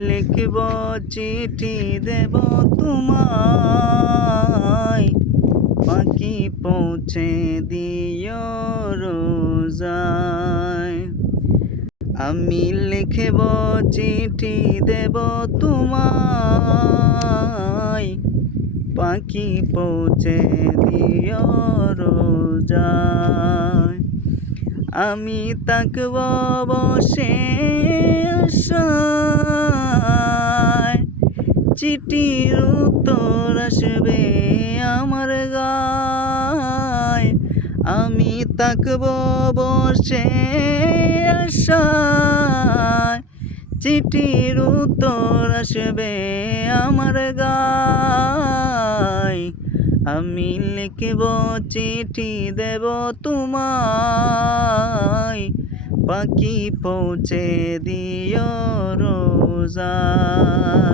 লিখব চিঠি দেব তোমায়, পাখি পৌঁছে দিও রোজায়। আমি লিখব চিঠি দেব তোমায়, পাখি পৌঁছে দিও রোজায়। আমি তাকব বসে আশায়, চিঠির উত্তর আসবে আমার গায়। আমি তাকব বসে আশায়, চিঠির উত্তর আসবে আমার গায়। আমি লিখব চিঠি দেব তোমায়, পাখি পৌঁছে দিও রোজায়।